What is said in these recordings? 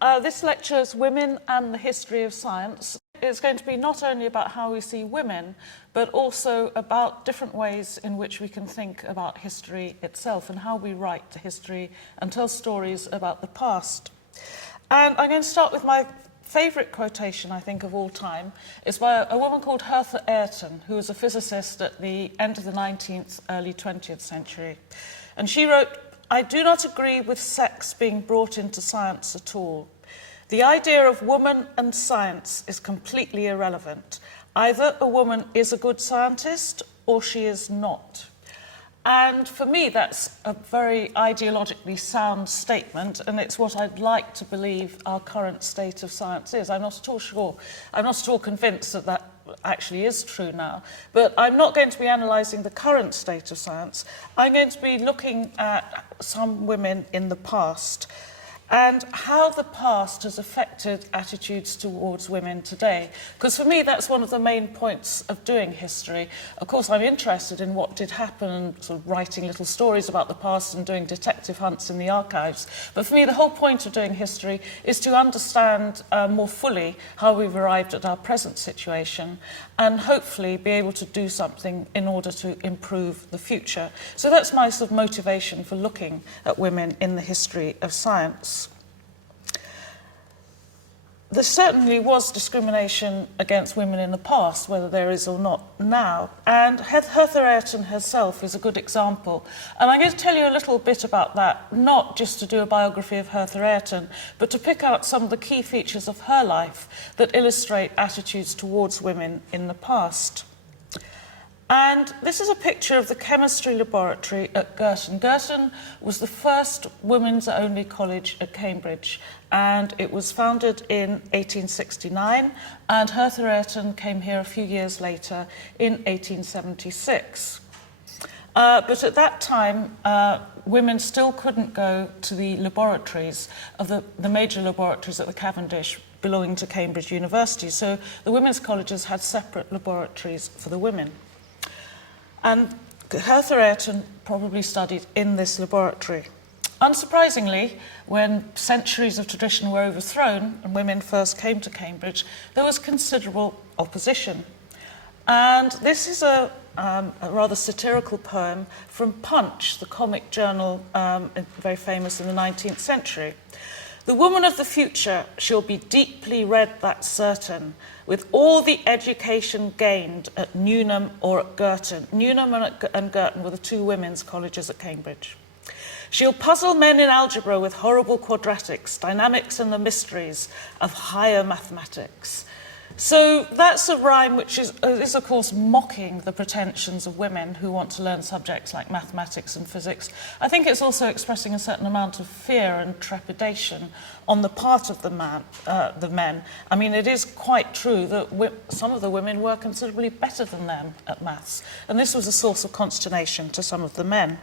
This lecture is Women and the History of Science. It's going to be not only about how we see women, but also about different ways in which we can think about history itself and how we write history and tell stories about the past. And I'm going to start with my favourite quotation, I think, of all time. It's by a woman called Hertha Ayrton, who was a physicist at the end of the 19th, early 20th century. And she wrote, "I do not agree with sex being brought into science at all. The idea of woman and science is completely irrelevant. Either a woman is a good scientist or she is not." And for me, that's a very ideologically sound statement, and it's what I'd like to believe our current state of science is. I'm not at all sure, I'm not at all convinced that that actually is true now, but I'm not going to be analysing the current state of science. I'm going to be looking at some women in the past and how the past has affected attitudes towards women today. Because for me, that's one of the main points of doing history. Of course, I'm interested in what did happen and sort of writing little stories about the past and doing detective hunts in the archives. But for me, the whole point of doing history is to understand more fully how we've arrived at our present situation and hopefully be able to do something in order to improve the future. So that's my sort of motivation for looking at women in the history of science. There certainly was discrimination against women in the past, whether there is or not now, and Hertha Ayrton herself is a good example. And I'm going to tell you a little bit about that, not just to do a biography of Hertha Ayrton, but to pick out some of the key features of her life that illustrate attitudes towards women in the past. And this is a picture of the chemistry laboratory at Girton. Girton was the first women's-only college at Cambridge, and it was founded in 1869, and Hertha Ayrton came here a few years later in 1876. But at that time, women still couldn't go to the laboratories of the major laboratories at the Cavendish belonging to Cambridge University. So the women's colleges had separate laboratories for the women. And Hertha Ayrton probably studied in this laboratory. Unsurprisingly, when centuries of tradition were overthrown and women first came to Cambridge, there was considerable opposition. And this is a rather satirical poem from Punch, the comic journal very famous in the 19th century. "The woman of the future shall be deeply read, that's certain, with all the education gained at Newnham or at Girton." Newnham and Girton were the two women's colleges at Cambridge. "She'll puzzle men in algebra with horrible quadratics, dynamics and the mysteries of higher mathematics." So that's a rhyme which is of course mocking the pretensions of women who want to learn subjects like mathematics and physics. I think it's also expressing a certain amount of fear and trepidation on the part of the men. I mean, it is quite true that some of the women were considerably better than them at maths, and this was a source of consternation to some of the men.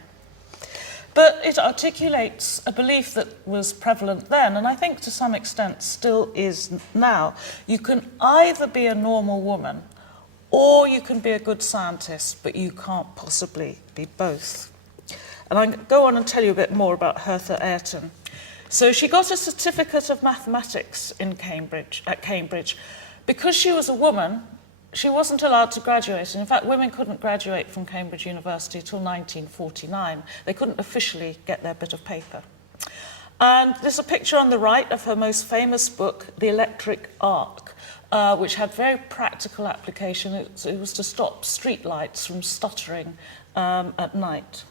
But it articulates a belief that was prevalent then, and I think to some extent still is now. You can either be a normal woman or you can be a good scientist, but you can't possibly be both. And I'll go on and tell you a bit more about Hertha Ayrton. So she got a certificate of mathematics at Cambridge. Because she was a woman, she wasn't allowed to graduate. And in fact, women couldn't graduate from Cambridge University until 1949. They couldn't officially get their bit of paper. And there's a picture on the right of her most famous book, The Electric Arc, which had very practical application. It was to stop street lights from stuttering at night.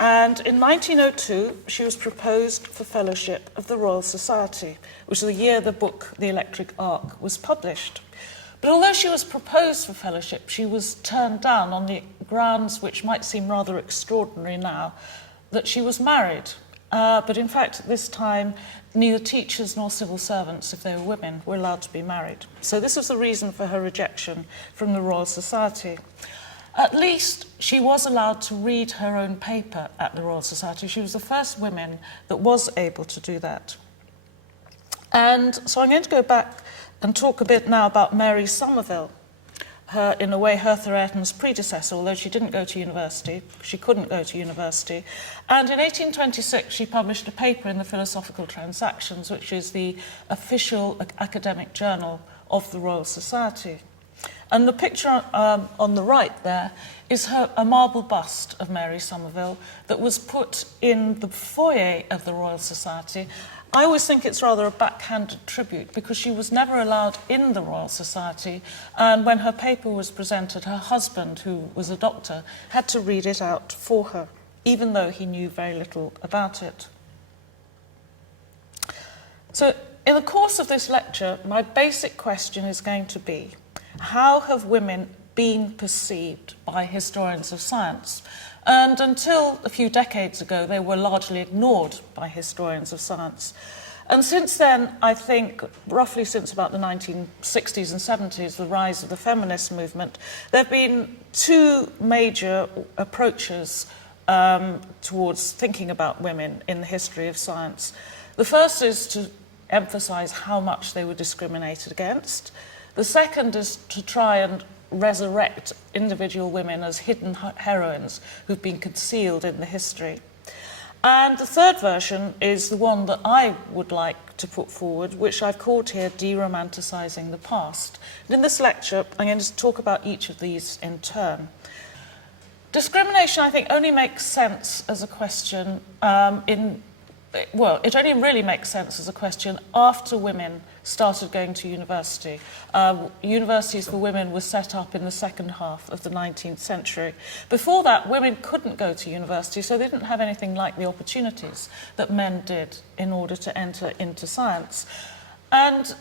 And in 1902, she was proposed for fellowship of the Royal Society, which was the year the book, The Electric Arc, was published. But although she was proposed for fellowship, she was turned down on the grounds which might seem rather extraordinary now, that she was married. But in fact, at this time, neither teachers nor civil servants, if they were women, were allowed to be married. So this was the reason for her rejection from the Royal Society. At least she was allowed to read her own paper at the Royal Society. She was the first woman that was able to do that. And so I'm going to go back and talk a bit now about Mary Somerville. in a way, Hertha Ayrton's predecessor, although she didn't go to university. She couldn't go to university. And in 1826, she published a paper in the Philosophical Transactions, which is the official academic journal of the Royal Society. And the picture on the right there is a marble bust of Mary Somerville that was put in the foyer of the Royal Society. I always think it's rather a backhanded tribute because she was never allowed in the Royal Society, and when her paper was presented, her husband, who was a doctor, had to read it out for her, even though he knew very little about it. So, in the course of this lecture, my basic question is going to be, how have women been perceived by historians of science? And until a few decades ago, they were largely ignored by historians of science. And since then, I think, roughly since about the 1960s and 70s, the rise of the feminist movement, there have been two major approaches towards thinking about women in the history of science. The first is to emphasize how much they were discriminated against. The second is to try and resurrect individual women as hidden heroines who've been concealed in the history. And the third version is the one that I would like to put forward, which I've called here de-romanticising the past. And in this lecture, I'm going to talk about each of these in turn. Discrimination, I think, only makes sense as a question it only really makes sense as a question after women started going to university. Universities for women were set up in the second half of the 19th century. Before that, women couldn't go to university, so they didn't have anything like the opportunities that men did in order to enter into science. And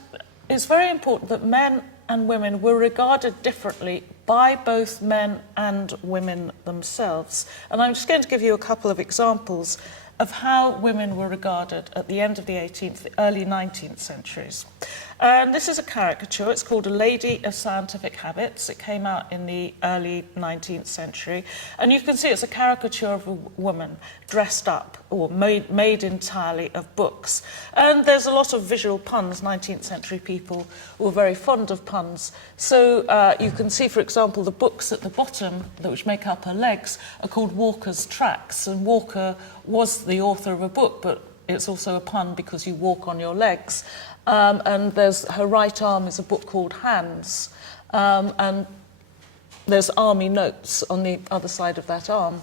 it's very important that men and women were regarded differently by both men and women themselves. And I'm just going to give you a couple of examples of how women were regarded at the end of the 18th, early 19th centuries. And this is a caricature. It's called A Lady of Scientific Habits. It came out in the early 19th century. And you can see it's a caricature of a woman dressed up or made entirely of books. And there's a lot of visual puns. 19th century people were very fond of puns. So you can see, for example, the books at the bottom, which make up her legs, are called Walker's Tracks. And Walker was the author of a book, but it's also a pun because you walk on your legs. And there's her right arm is a book called Hands, and there's army notes on the other side of that arm.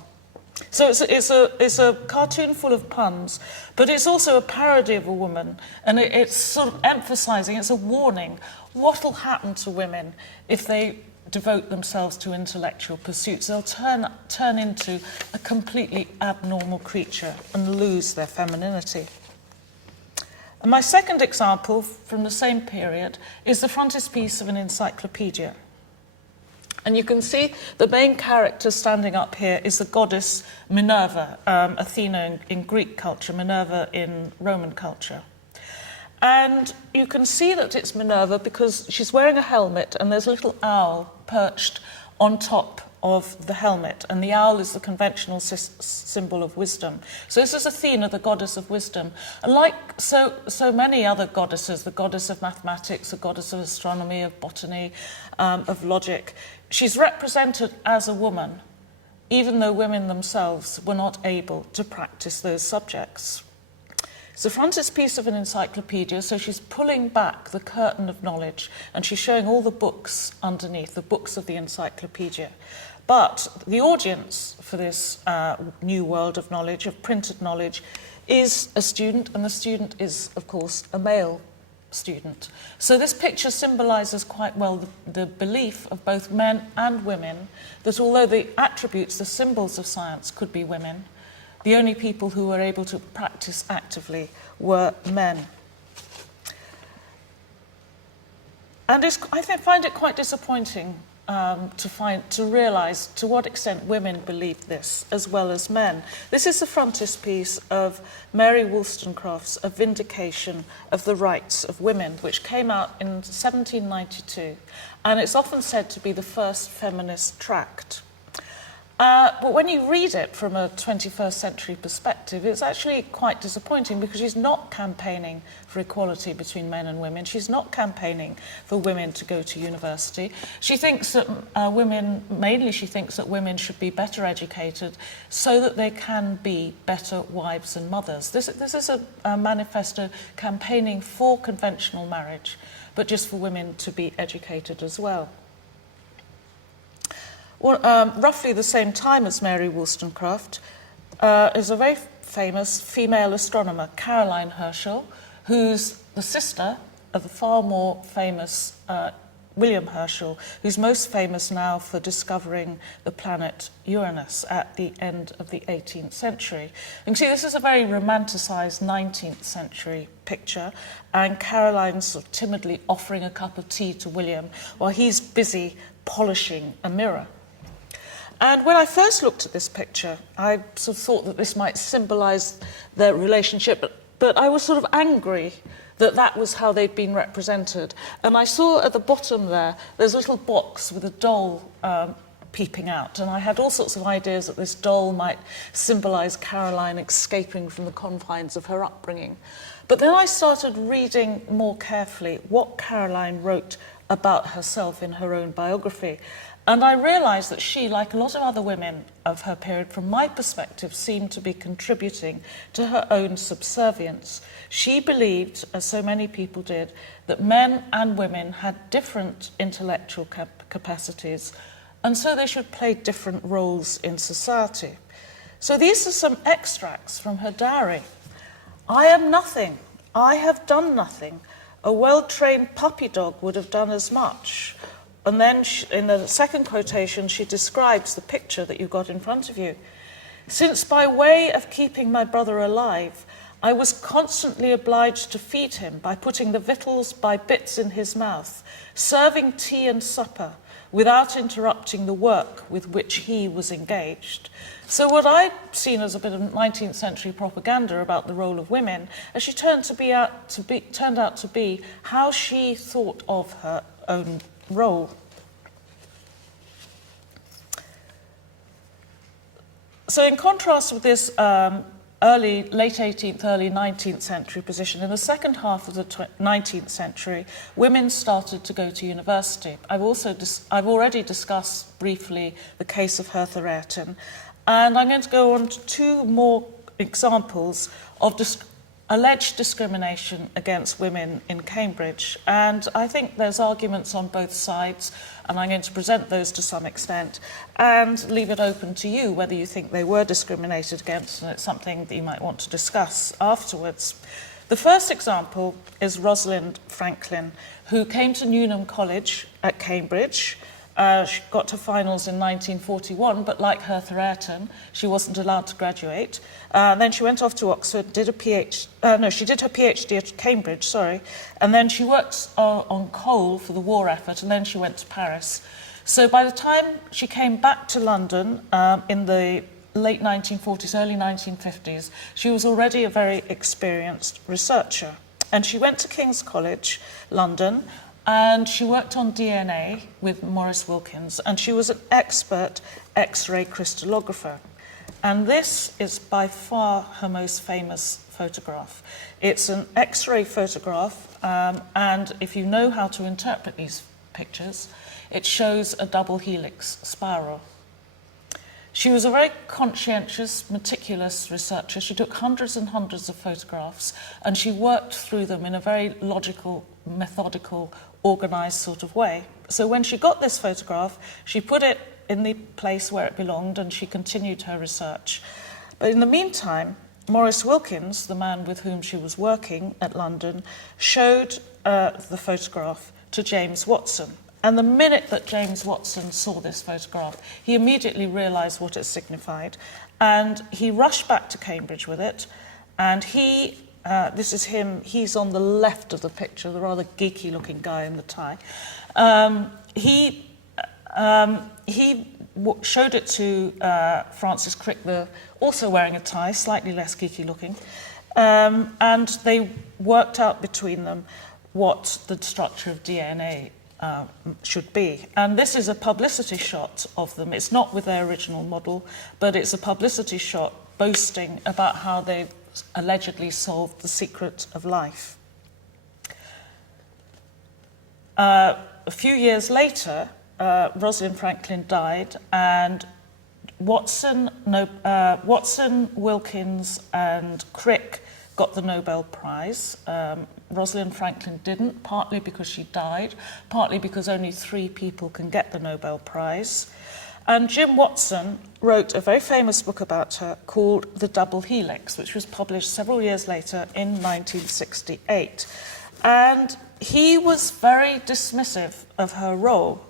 So it's a cartoon full of puns, but it's also a parody of a woman, and it's sort of emphasising, it's a warning, what will happen to women if they devote themselves to intellectual pursuits. They'll turn into a completely abnormal creature and lose their femininity. And my second example from the same period is the frontispiece of an encyclopedia. And you can see the main character standing up here is the goddess Minerva, Athena in Greek culture, Minerva in Roman culture. And you can see that it's Minerva because she's wearing a helmet and there's a little owl perched on top of the helmet, and the owl is the conventional symbol of wisdom. So this is Athena, the goddess of wisdom. And like so many other goddesses, the goddess of mathematics, the goddess of astronomy, of botany, of logic, she's represented as a woman, even though women themselves were not able to practice those subjects. It's the frontispiece of an encyclopedia, so she's pulling back the curtain of knowledge and she's showing all the books underneath, the books of the encyclopedia. But the audience for this new world of knowledge, of printed knowledge, is a student, and the student is, of course, a male student. So this picture symbolises quite well the belief of both men and women that although the attributes, the symbols of science could be women, the only people who were able to practice actively were men. And I find it quite disappointing to realise to what extent women believed this, as well as men. This is the frontispiece of Mary Wollstonecraft's A Vindication of the Rights of Women, which came out in 1792, and it's often said to be the first feminist tract. But when you read it from a 21st century perspective, it's actually quite disappointing because she's not campaigning for equality between men and women. She's not campaigning for women to go to university. She thinks that mainly she thinks that women should be better educated so that they can be better wives and mothers. This is a manifesto campaigning for conventional marriage, but just for women to be educated as well. Well, roughly the same time as Mary Wollstonecraft is a very famous female astronomer, Caroline Herschel, who's the sister of the far more famous William Herschel, who's most famous now for discovering the planet Uranus at the end of the 18th century. And see, this is a very romanticised 19th century picture, and Caroline's sort of timidly offering a cup of tea to William while he's busy polishing a mirror. And when I first looked at this picture, I sort of thought that this might symbolise their relationship, but I was sort of angry that that was how they'd been represented. And I saw at the bottom there's a little box with a doll peeping out, and I had all sorts of ideas that this doll might symbolise Caroline escaping from the confines of her upbringing. But then I started reading more carefully what Caroline wrote about herself in her own biography. And I realised that she, like a lot of other women of her period, from my perspective, seemed to be contributing to her own subservience. She believed, as so many people did, that men and women had different intellectual capacities, and so they should play different roles in society. So these are some extracts from her diary. I am nothing. I have done nothing. A well-trained puppy dog would have done as much. And then in the second quotation, she describes the picture that you've got in front of you. Since by way of keeping my brother alive, I was constantly obliged to feed him by putting the victuals by bits in his mouth, serving tea and supper, without interrupting the work with which he was engaged. So what I've seen as a bit of 19th century propaganda about the role of women, as she turned out to be how she thought of her own role. So in contrast with this late 18th, early 19th century position, in the second half of the 19th century, women started to go to university. I've already discussed briefly the case of Hertha Ayrton, and I'm going to go on to two more examples of alleged discrimination against women in Cambridge. And I think there's arguments on both sides, and I'm going to present those to some extent and leave it open to you whether you think they were discriminated against, and it's something that you might want to discuss afterwards. The first example is Rosalind Franklin, who came to Newnham College at Cambridge. She got to finals in 1941, but like Hertha Ayrton, she wasn't allowed to graduate. Then she went off to Oxford, did she did her PhD at Cambridge, and then she worked on coal for the war effort, and then she went to Paris. So by the time she came back to London in the late 1940s, early 1950s, she was already a very experienced researcher. And she went to King's College, London, and she worked on DNA with Maurice Wilkins, and she was an expert X-ray crystallographer. And this is by far her most famous photograph. It's an X-ray photograph, and if you know how to interpret these pictures, it shows a double helix spiral. She was a very conscientious, meticulous researcher. She took hundreds and hundreds of photographs, and she worked through them in a very logical, methodical, organised sort of way. So when she got this photograph, she put it in the place where it belonged, and she continued her research. But in the meantime, Maurice Wilkins, the man with whom she was working at London, showed the photograph to James Watson. And the minute that James Watson saw this photograph, he immediately realised what it signified. And he rushed back to Cambridge with it. And this is him, he's on the left of the picture, the rather geeky-looking guy in the tie. He showed it to Francis Crick, also wearing a tie, slightly less geeky-looking. And they worked out between them what the structure of DNA should be. And this is a publicity shot of them. It's not with their original model, but it's a publicity shot boasting about how they've allegedly solved the secret of life. A few years later, Rosalind Franklin died, and Watson, Wilkins, and Crick got the Nobel Prize. Rosalind Franklin didn't, partly because she died, partly because only 3 people can get the Nobel Prize. And Jim Watson wrote a very famous book about her called The Double Helix, which was published several years later in 1968. And he was very dismissive of her role.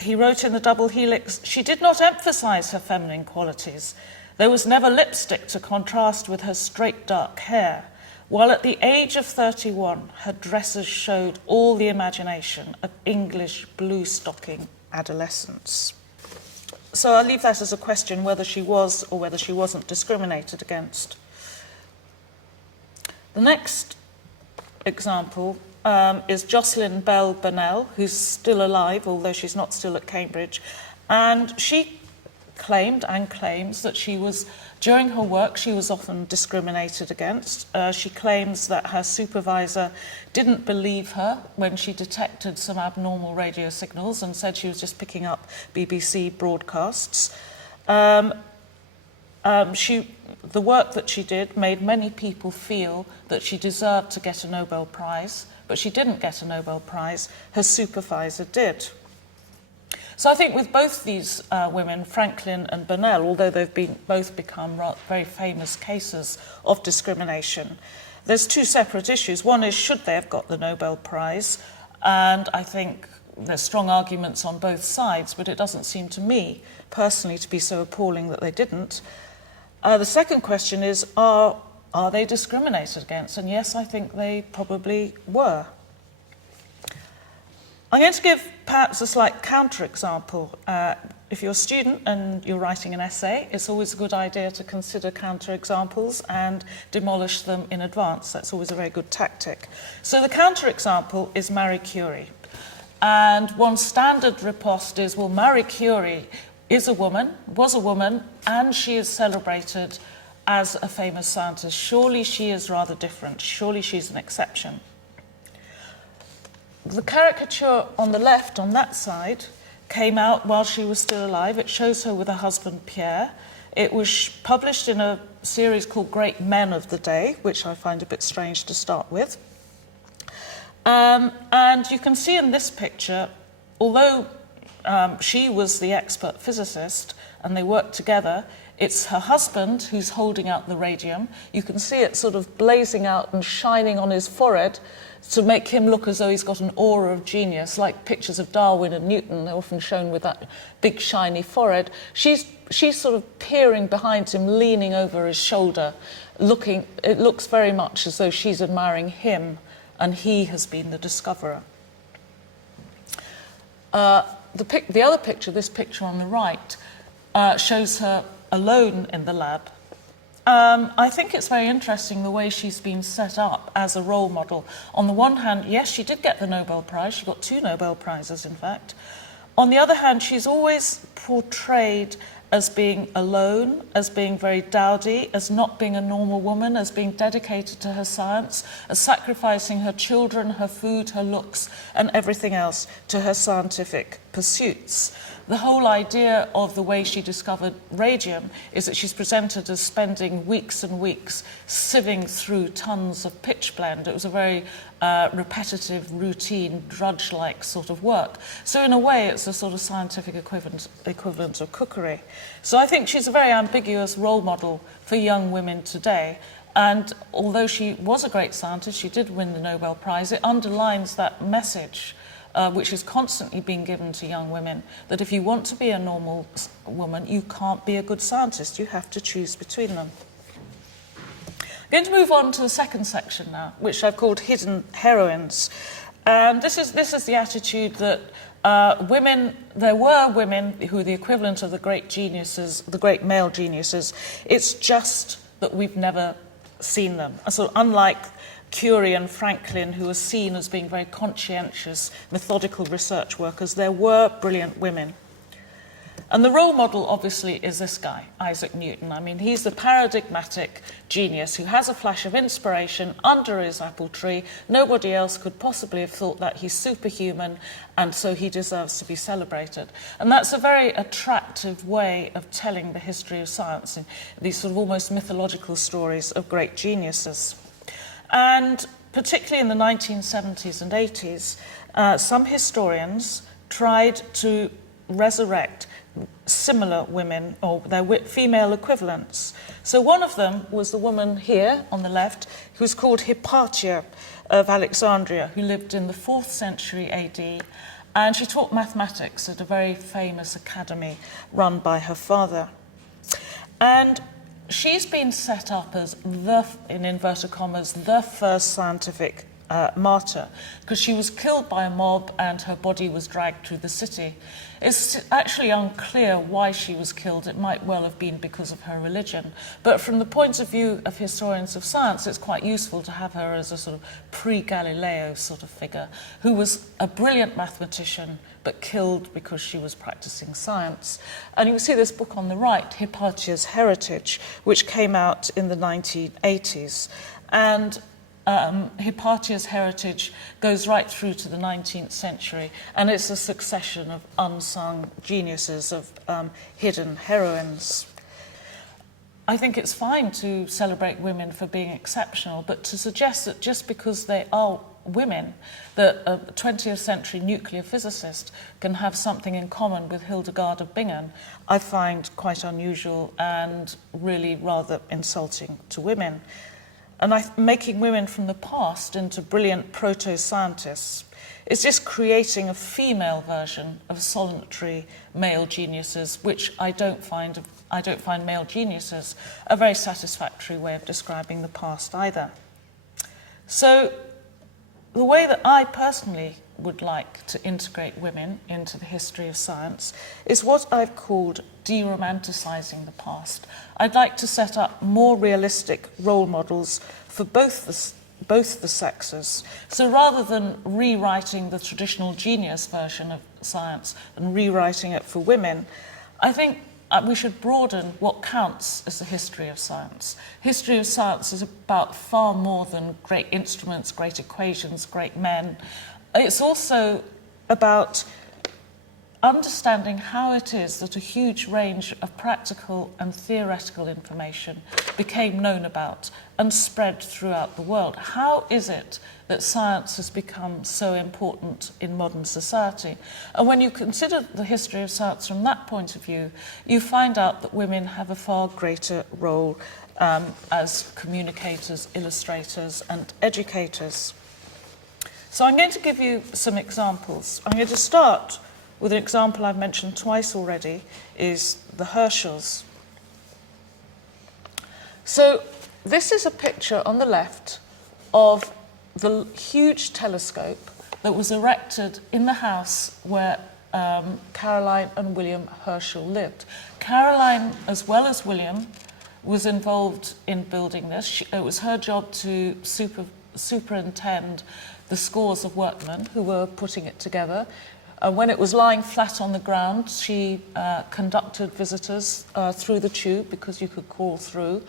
He wrote in The Double Helix, "She did not emphasize her feminine qualities. There was never lipstick to contrast with her straight dark hair, while at the age of 31, her dresses showed all the imagination of English blue-stocking adolescents." So I'll leave that as a question, whether she was or whether she wasn't discriminated against. The next example is Jocelyn Bell Burnell, who's still alive, although she's not still at Cambridge. And she claimed and claims that during her work, she was often discriminated against. She claims that her supervisor didn't believe her when she detected some abnormal radio signals and said she was just picking up BBC broadcasts. The work that she did made many people feel that she deserved to get a Nobel Prize, but she didn't get a Nobel Prize. Her supervisor did. So I think with both these women, Franklin and Burnell, although they've both become very famous cases of discrimination, there's 2 separate issues. One is, should they have got the Nobel Prize? And I think there's strong arguments on both sides, but it doesn't seem to me personally to be so appalling that they didn't. The second question is, are they discriminated against? And yes, I think they probably were. I'm going to give perhaps a slight counterexample. If you're a student and you're writing an essay, it's always a good idea to consider counterexamples and demolish them in advance. That's always a very good tactic. So the counterexample is Marie Curie. And one standard riposte is, well, Marie Curie was a woman, and she is celebrated as a famous scientist. Surely she is rather different. Surely she's an exception. The caricature on the left, on that side, came out while she was still alive. It shows her with her husband, Pierre. It was published in a series called Great Men of the Day, which I find a bit strange to start with. And you can see in this picture, although she was the expert physicist and they worked together, it's her husband who's holding out the radium. You can see it sort of blazing out and shining on his forehead to make him look as though he's got an aura of genius, like pictures of Darwin and Newton. They're often shown with that big shiny forehead. She's sort of peering behind him, leaning over his shoulder, looking. It looks very much as though she's admiring him and he has been the discoverer. The other picture, this picture on the right, shows her alone in the lab. I think it's very interesting the way she's been set up as a role model. On the one hand, yes, she did get the Nobel Prize. She got 2 Nobel Prizes, in fact. On the other hand, she's always portrayed as being alone, as being very dowdy, as not being a normal woman, as being dedicated to her science, as sacrificing her children, her food, her looks, and everything else to her scientific pursuits. The whole idea of the way she discovered radium is that she's presented as spending weeks and weeks sieving through tons of pitch blende. It was a very repetitive, routine, drudge-like sort of work. So in a way, it's a sort of scientific equivalent of cookery. So I think she's a very ambiguous role model for young women today. And although she was a great scientist, she did win the Nobel Prize, it underlines that message which is constantly being given to young women, that if you want to be a normal woman, you can't be a good scientist. You have to choose between them. I'm going to move on to the second section now, which I've called Hidden Heroines. And this is the attitude that there were women who were the equivalent of the great geniuses, the great male geniuses. It's just that we've never seen them. So unlike Curie and Franklin, who were seen as being very conscientious, methodical research workers, there were brilliant women. And the role model, obviously, is this guy, Isaac Newton. I mean, he's the paradigmatic genius who has a flash of inspiration under his apple tree. Nobody else could possibly have thought that. He's superhuman, and so he deserves to be celebrated. And that's a very attractive way of telling the history of science, in these sort of almost mythological stories of great geniuses. And particularly in the 1970s and 80s, some historians tried to resurrect similar women or their female equivalents. So one of them was the woman here on the left, who was called Hypatia of Alexandria, who lived in the 4th century AD, and she taught mathematics at a very famous academy run by her father. And she's been set up as the, in inverted commas, the first scientific martyr, because she was killed by a mob and her body was dragged through the city. It's actually unclear why she was killed. It might well have been because of her religion. But from the point of view of historians of science, it's quite useful to have her as a sort of pre-Galileo sort of figure, who was a brilliant mathematician, but killed because she was practicing science. And you can see this book on the right, Hypatia's Heritage, which came out in the 1980s. And Hypatia's heritage goes right through to the 19th century, and it's a succession of unsung geniuses, of hidden heroines. I think it's fine to celebrate women for being exceptional, but to suggest that just because they are women, that a 20th century nuclear physicist can have something in common with Hildegard of Bingen, I find quite unusual and really rather insulting to women. And making women from the past into brilliant proto-scientists is just creating a female version of solitary male geniuses, which I don't find male geniuses a very satisfactory way of describing the past either. So the way that I personally would like to integrate women into the history of science is what I've called de-romanticising the past. I'd like to set up more realistic role models for both the sexes. So rather than rewriting the traditional genius version of science and rewriting it for women, I think we should broaden what counts as the history of science. History of science is about far more than great instruments, great equations, great men. It's also about understanding how it is that a huge range of practical and theoretical information became known about and spread throughout the world. How is it that science has become so important in modern society? And when you consider the history of science from that point of view, you find out that women have a far greater role as communicators, illustrators, and educators. So I'm going to give you some examples. I'm going to start with an example I've mentioned twice already, is the Herschels. So this is a picture on the left of the huge telescope that was erected in the house where Caroline and William Herschel lived. Caroline, as well as William, was involved in building this. It was her job to superintend the scores of workmen who were putting it together. When it was lying flat on the ground, she conducted visitors through the tube because you could crawl through.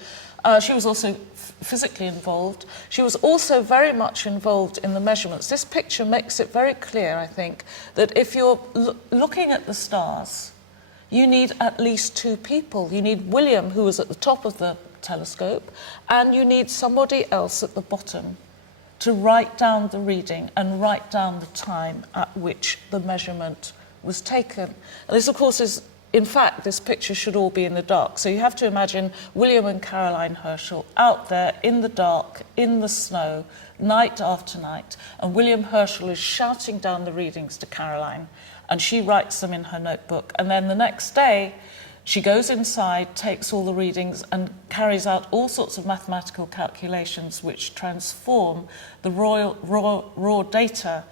She was also physically involved. She was also very much involved in the measurements. This picture makes it very clear, I think, that if you're looking at the stars, you need at least two people. You need William, who was at the top of the telescope, and you need somebody else at the bottom to write down the reading and write down the time at which the measurement was taken. And this, of course, is, in fact, this picture should all be in the dark. So you have to imagine William and Caroline Herschel out there in the dark, in the snow, night after night, and William Herschel is shouting down the readings to Caroline, and she writes them in her notebook. And then the next day, she goes inside, takes all the readings, and carries out all sorts of mathematical calculations which transform the raw data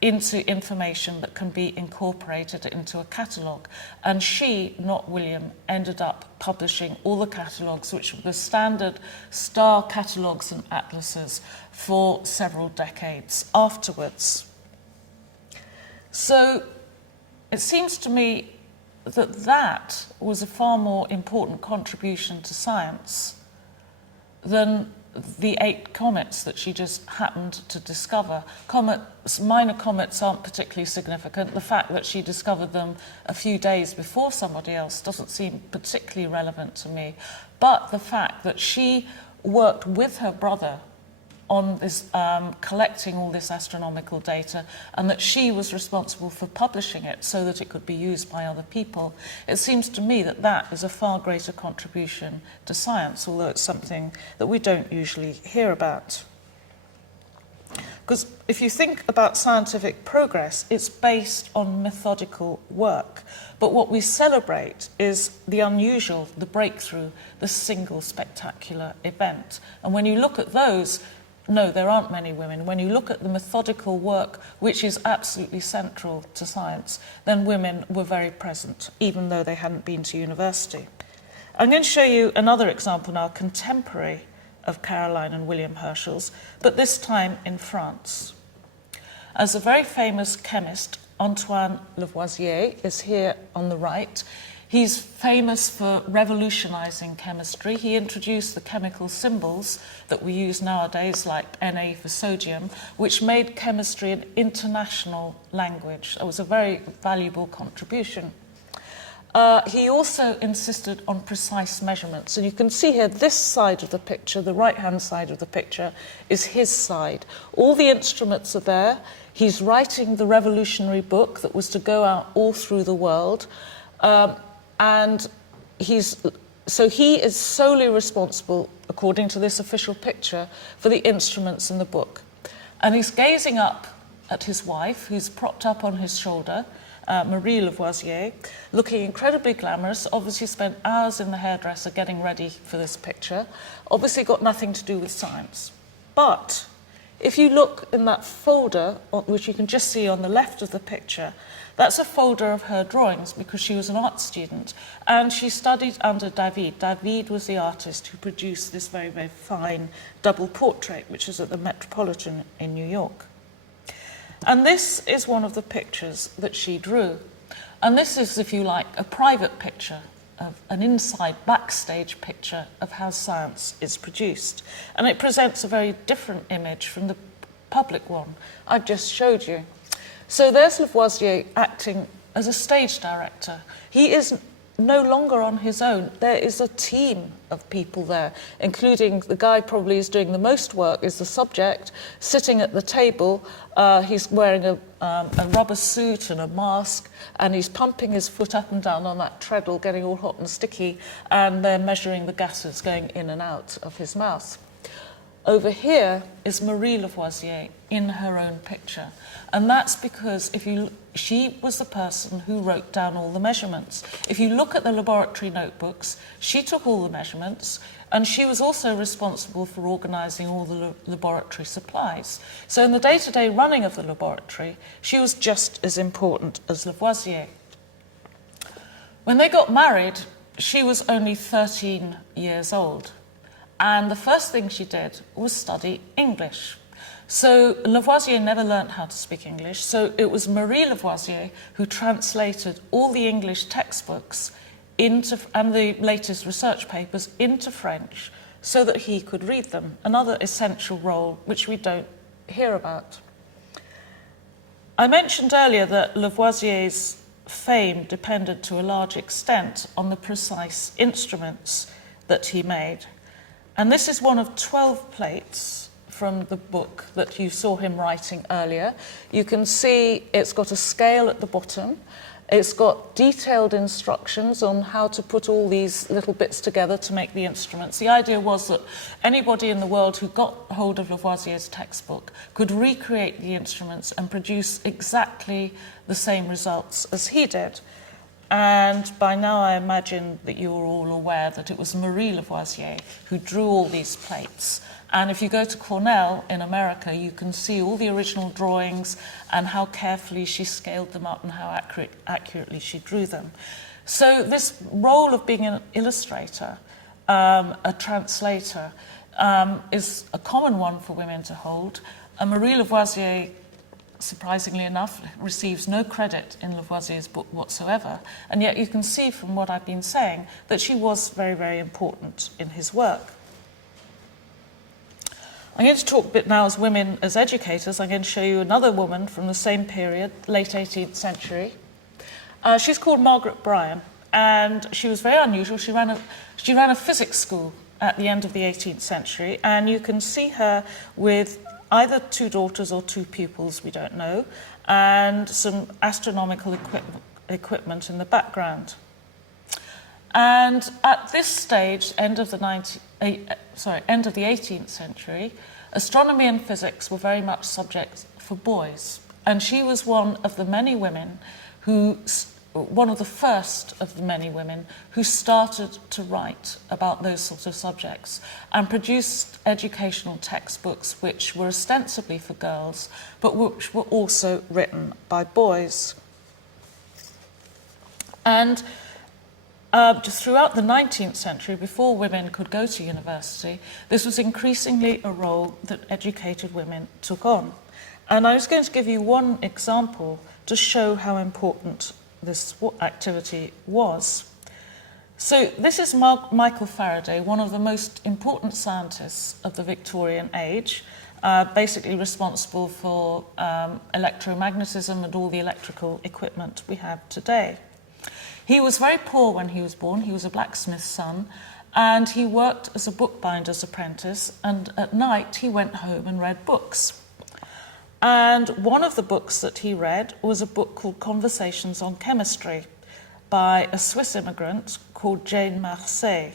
into information that can be incorporated into a catalogue. And she, not William, ended up publishing all the catalogues, which were the standard star catalogues and atlases for several decades afterwards. So it seems to me that that was a far more important contribution to science than the 8 comets that she just happened to discover. Minor comets aren't particularly significant. The fact that she discovered them a few days before somebody else doesn't seem particularly relevant to me. But the fact that she worked with her brother on this, collecting all this astronomical data, and that she was responsible for publishing it so that it could be used by other people, it seems to me that that is a far greater contribution to science, although it's something that we don't usually hear about. Because if you think about scientific progress, it's based on methodical work. But what we celebrate is the unusual, the breakthrough, the single spectacular event. And when you look at those, no, there aren't many women. When you look at the methodical work, which is absolutely central to science, then women were very present, even though they hadn't been to university. I'm going to show you another example now, contemporary of Caroline and William Herschel's, but this time in France. As a very famous chemist, Antoine Lavoisier is here on the right. He's famous for revolutionizing chemistry. He introduced the chemical symbols that we use nowadays, like Na for sodium, which made chemistry an international language. That was a very valuable contribution. He also insisted on precise measurements. And you can see here, this side of the picture, the right-hand side of the picture, is his side. All the instruments are there. He's writing the revolutionary book that was to go out all through the world. And he is solely responsible, according to this official picture, for the instruments in the book. And he's gazing up at his wife, who's propped up on his shoulder, Marie Lavoisier, looking incredibly glamorous, obviously spent hours in the hairdresser getting ready for this picture, obviously got nothing to do with science. But if you look in that folder, which you can just see on the left of the picture, that's a folder of her drawings because she was an art student and she studied under David. David was the artist who produced this very, very fine double portrait, which is at the Metropolitan in New York. And this is one of the pictures that she drew. And this is, if you like, a private picture, of an inside, backstage picture of how science is produced. And it presents a very different image from the public one I've just showed you. So there's Lavoisier acting as a stage director. He is no longer on his own. There is a team of people there, including the guy probably who's doing the most work is the subject, sitting at the table. He's wearing a rubber suit and a mask, and he's pumping his foot up and down on that treadle, getting all hot and sticky, and they're measuring the gases going in and out of his mouth. Over here is Marie Lavoisier in her own picture. And that's because she was the person who wrote down all the measurements. If you look at the laboratory notebooks, she took all the measurements, and she was also responsible for organising all the laboratory supplies. So in the day-to-day running of the laboratory, she was just as important as Lavoisier. When they got married, she was only 13 years old. And the first thing she did was study English. So Lavoisier never learnt how to speak English, so it was Marie Lavoisier who translated all the English textbooks and the latest research papers into French so that he could read them, another essential role which we don't hear about. I mentioned earlier that Lavoisier's fame depended to a large extent on the precise instruments that he made. And this is one of 12 plates from the book that you saw him writing earlier. You can see it's got a scale at the bottom. It's got detailed instructions on how to put all these little bits together to make the instruments. The idea was that anybody in the world who got hold of Lavoisier's textbook could recreate the instruments and produce exactly the same results as he did. And by now I imagine that you're all aware that it was Marie Lavoisier who drew all these plates. And if you go to Cornell in America, you can see all the original drawings and how carefully she scaled them up and how accurately she drew them. So this role of being an illustrator, a translator, is a common one for women to hold. Marie Lavoisier, surprisingly enough, receives no credit in Lavoisier's book whatsoever, and yet you can see from what I've been saying that she was very, very important in his work. I'm going to talk a bit now as women as educators. I'm going to show you another woman from the same period, late 18th century. She's called Margaret Bryan, and she was very unusual. She ran a physics school at the end of the 18th century, and you can see her with either 2 daughters or 2 pupils, we don't know, and some astronomical equipment in the background. And at this stage, end of the 18th century, astronomy and physics were very much subjects for boys. And she was one of the many women one of the first of the many women who started to write about those sorts of subjects and produced educational textbooks which were ostensibly for girls, but which were also written by boys. And throughout the 19th century, before women could go to university, this was increasingly a role that educated women took on. And I was going to give you one example to show how important this activity was. So this is Michael Faraday, one of the most important scientists of the Victorian age, basically responsible for electromagnetism and all the electrical equipment we have today. He was very poor when he was born. He was a blacksmith's son, and he worked as a bookbinder's apprentice, and at night he went home and read books. And one of the books that he read was a book called Conversations on Chemistry by a Swiss immigrant called Jane Marseille.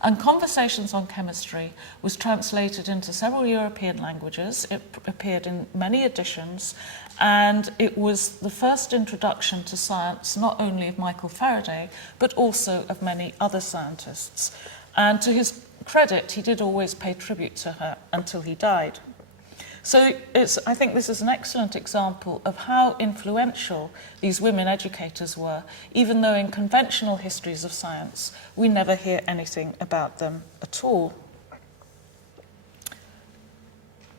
And Conversations on Chemistry was translated into several European languages. It appeared in many editions, and it was the first introduction to science not only of Michael Faraday, but also of many other scientists. And to his credit, he did always pay tribute to her until he died. So I think this is an excellent example of how influential these women educators were, even though in conventional histories of science, we never hear anything about them at all.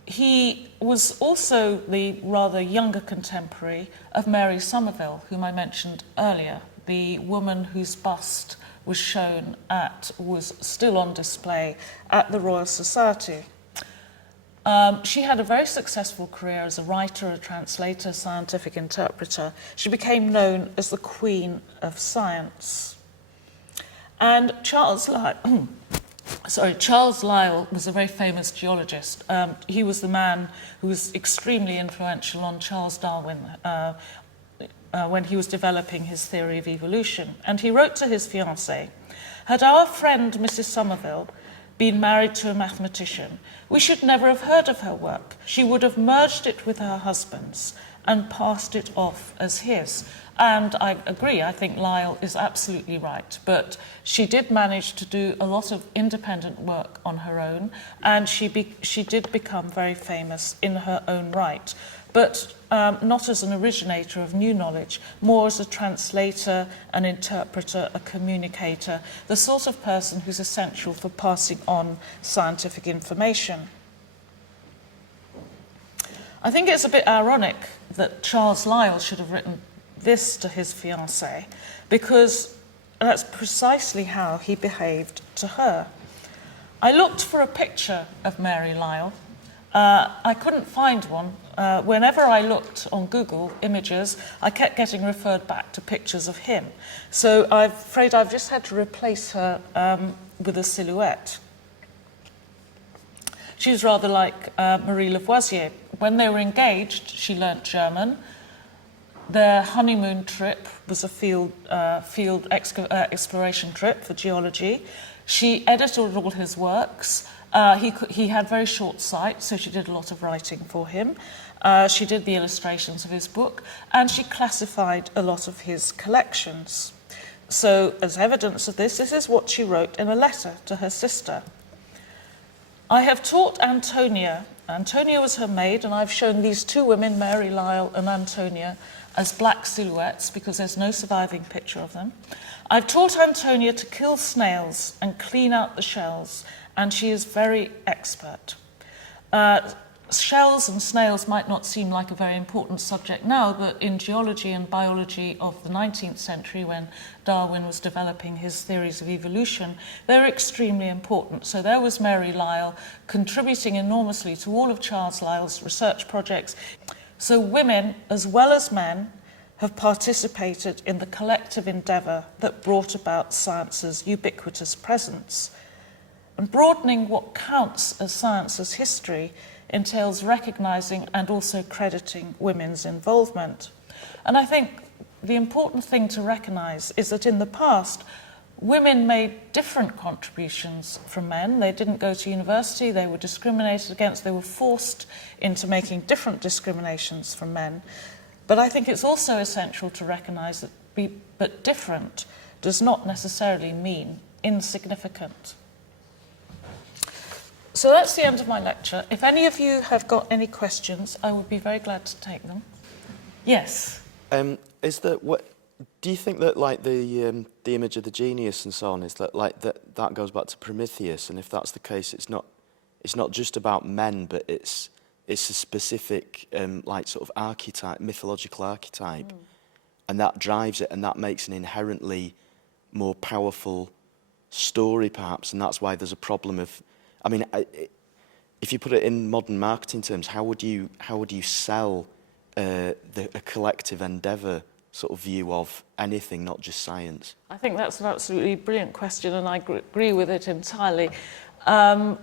He was also the rather younger contemporary of Mary Somerville, whom I mentioned earlier, the woman whose bust was still on display at the Royal Society. She had a very successful career as a writer, a translator, scientific interpreter. She became known as the Queen of Science. And Charles Lyell was a very famous geologist. He was the man who was extremely influential on Charles Darwin when he was developing his theory of evolution. And he wrote to his fiancée, "Had our friend Mrs. Somerville been married to a mathematician, we should never have heard of her work. She would have merged it with her husband's and passed it off as his." And I agree, I think Lyell is absolutely right. But she did manage to do a lot of independent work on her own, and she did become very famous in her own right. But not as an originator of new knowledge, more as a translator, an interpreter, a communicator, the sort of person who's essential for passing on scientific information. I think it's a bit ironic that Charles Lyell should have written this to his fiancée, because that's precisely how he behaved to her. I looked for a picture of Mary Lyell. I couldn't find one. Whenever I looked on Google Images, I kept getting referred back to pictures of him. So I'm afraid I've just had to replace her with a silhouette. She was rather like Marie Lavoisier. When they were engaged, she learnt German. Their honeymoon trip was a field exploration trip for geology. She edited all his works, He had very short sight, so she did a lot of writing for him. She did the illustrations of his book, and she classified a lot of his collections. So, as evidence of this is what she wrote in a letter to her sister. I have taught Antonia. Antonia was her maid, and I've shown these two women, Mary Lyle and Antonia, as black silhouettes because there's no surviving picture of them. I've taught Antonia to kill snails and clean out the shells, and she is very expert. Shells and snails might not seem like a very important subject now, but in geology and biology of the 19th century, when Darwin was developing his theories of evolution, they're extremely important. So there was Mary Lyle contributing enormously to all of Charles Lyell's research projects. So women, as well as men, have participated in the collective endeavour that brought about science's ubiquitous presence. And broadening what counts as science's history entails recognising and also crediting women's involvement. And I think the important thing to recognise is that in the past, women made different contributions from men. They didn't go to university, they were discriminated against, they were forced into making different discriminations from men. But I think it's also essential to recognise that different does not necessarily mean insignificant. So that's the end of my lecture. If any of you have got any questions, I would be very glad to take them. Yes? Do you think that, like, the image of the genius and so on, is that, like, that goes back to Prometheus, and if that's the case, it's not just about men, but it's a specific, like, sort of archetype, mythological archetype, and that drives it, and that makes an inherently more powerful story, perhaps, and that's why there's a problem of, I mean, if you put it in modern marketing terms, how would you sell a collective endeavour sort of view of anything, not just science? I think that's an absolutely brilliant question, and I agree with it entirely. In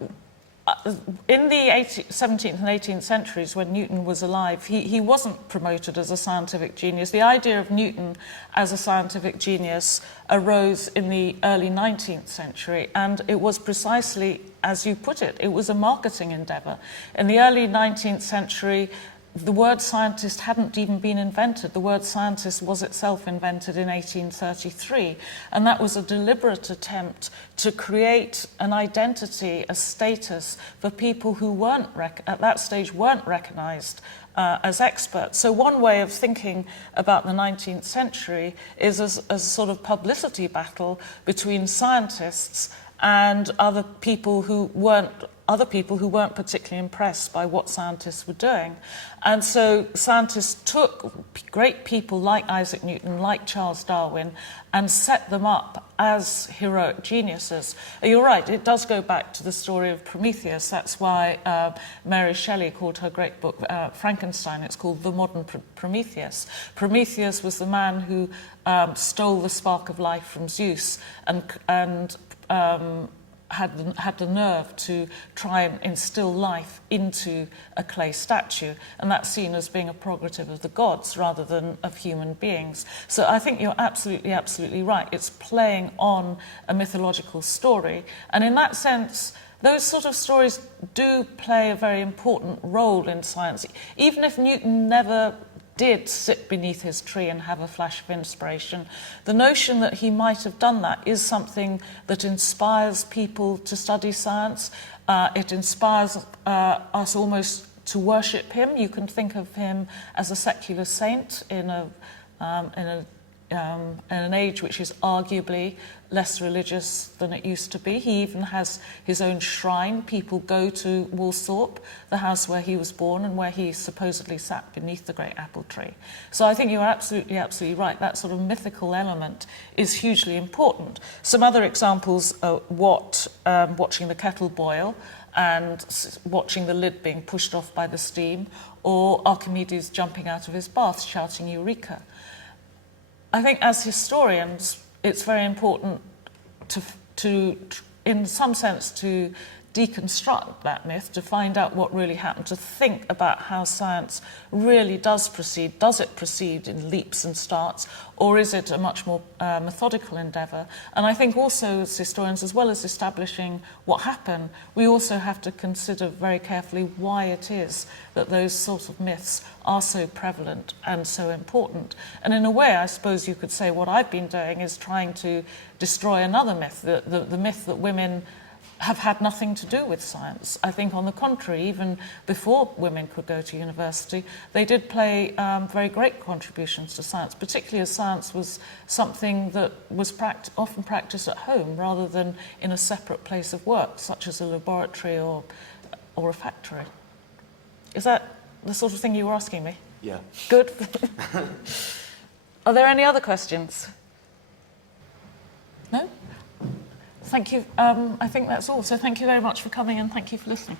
the 17th and 18th centuries, when Newton was alive, he wasn't promoted as a scientific genius. The idea of Newton as a scientific genius arose in the early 19th century, and it was precisely, as you put it, it was a marketing endeavour. In the early 19th century, the word scientist hadn't even been invented. The word scientist was itself invented in 1833, and that was a deliberate attempt to create an identity, a status for people who at that stage weren't recognised as experts. So one way of thinking about the 19th century is as a sort of publicity battle between scientists and other people who weren't particularly impressed by what scientists were doing. And so scientists took great people like Isaac Newton, like Charles Darwin, and set them up as heroic geniuses. You're right, it does go back to the story of Prometheus. That's why Mary Shelley called her great book Frankenstein. It's called The Modern Prometheus. Prometheus was the man who stole the spark of life from Zeus and had the nerve to try and instill life into a clay statue, and that's seen as being a prerogative of the gods rather than of human beings. So I think you're absolutely right. It's playing on a mythological story, and in that sense, those sort of stories do play a very important role in science. Even if Newton never did sit beneath his tree and have a flash of inspiration, the notion that he might have done that is something that inspires people to study science. It inspires us almost to worship him. You can think of him as a secular saint in an age which is arguably less religious than it used to be. He even has his own shrine. People go to Woolsthorpe, the house where he was born and where he supposedly sat beneath the great apple tree. So I think you're absolutely right. That sort of mythical element is hugely important. Some other examples are watching the kettle boil and watching the lid being pushed off by the steam, or Archimedes jumping out of his bath shouting "Eureka." I think as historians, it's very important to in some sense, to deconstruct that myth, to find out what really happened, to think about how science really does proceed. Does it proceed in leaps and starts, or is it a much more methodical endeavour? And I think also as historians, as well as establishing what happened, we also have to consider very carefully why it is that those sort of myths are so prevalent and so important. And in a way, I suppose you could say what I've been doing is trying to destroy another myth, the myth that women have had nothing to do with science. I think, on the contrary, even before women could go to university, they did play very great contributions to science, particularly as science was something that was often practiced at home rather than in a separate place of work, such as a laboratory or a factory. Is that the sort of thing you were asking me? Yeah. Good. Are there any other questions? No? Thank you. I think that's all. So thank you very much for coming, and thank you for listening.